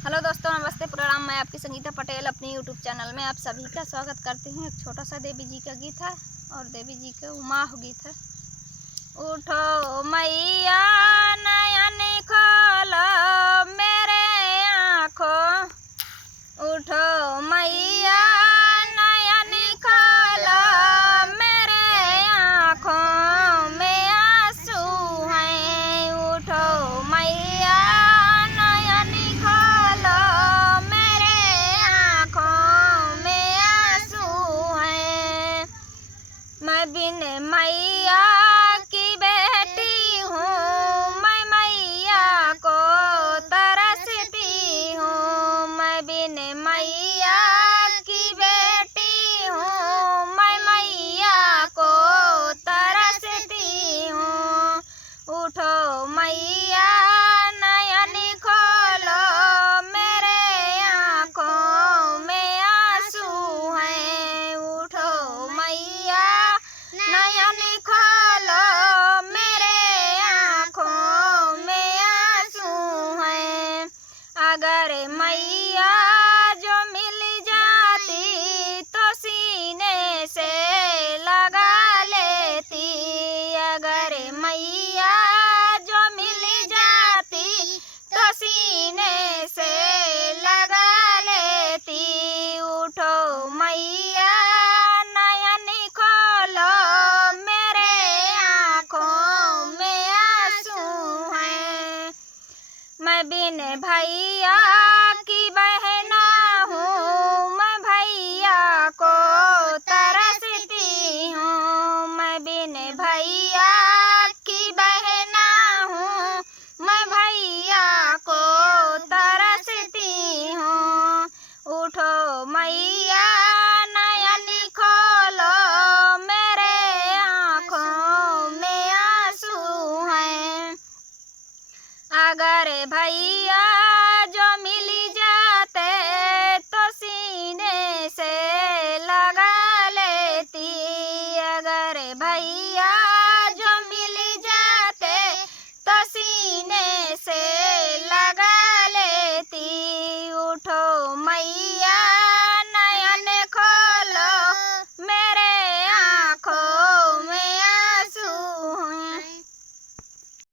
Hello दोस्तों, नमस्ते। प्रणाम। मैं आपकी संगीता पटेल अपने यूट्यूब चैनल में आप सभी का स्वागत करती हूँ। एक छोटा सा देवी जी का गीत है और देवी जी के उमाह गीत है। उठो मैया नयन खोलो मेरे आँखों, उठो मैया नयन खोलो मेरे आँखों में आंसू हैं। उठो मैया नयन खोलो मेरे आँखों में आंसू हैं। मैं बिन मैया की बेटी हूँ, मैं मैया को तरसती हूँ। मैं बिन मैया की बेटी हूँ, मैं मैया को तरसती हूँ। उठो मैया नयन खोलो मेरे आँखों में आंसू हैं। उठो मैया नयन खोलो मेरे आँखों में आंसू हैं। अगर मैया जो मिल जाती तो सीने से लगा लेती। अगर मैया जो मिल जाती तो सीने से लगा लेती। उठो मैया नयन खोलो मेरे आँखों में आंसू हैं। मैं बिन भैया की बहना हूँ, मैं भैया को तरसती हूँ। मैं बिन भैया की बहना हूँ, मैं भैया को तरसती हूँ। उठो मैया नयन खोलो मेरे आँखों में आंसू हैं। अगर भैया